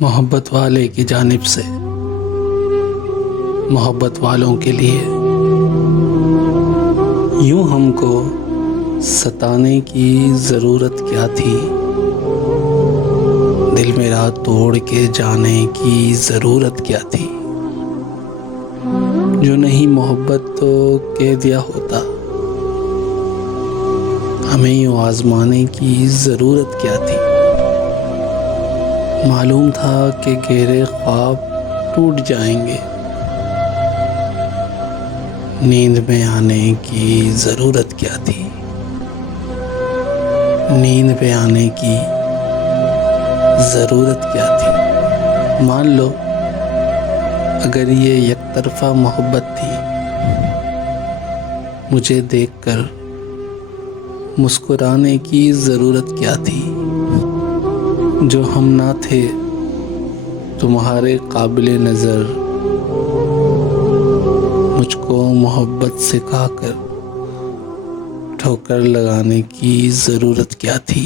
मोहब्बत वाले की जानिब से मोहब्बत वालों के लिए यूं हमको सताने की ज़रूरत क्या थी। दिल मेरा तोड़ के जाने की ज़रूरत क्या थी। जो नहीं मोहब्बत तो कह दिया होता, हमें यूं आजमाने की ज़रूरत क्या थी। मालूम था कि गहरे ख्वाब टूट जाएंगे, नींद में आने की ज़रूरत क्या थी। नींद में आने की ज़रूरत क्या थी। मान लो अगर ये एकतरफ़ा मोहब्बत थी, मुझे देखकर मुस्कुराने की ज़रूरत क्या थी। जो हम ना थे तुम्हारे काबिले नज़र, मुझको मोहब्बत सिखाकर ठोकर लगाने की ज़रूरत क्या थी।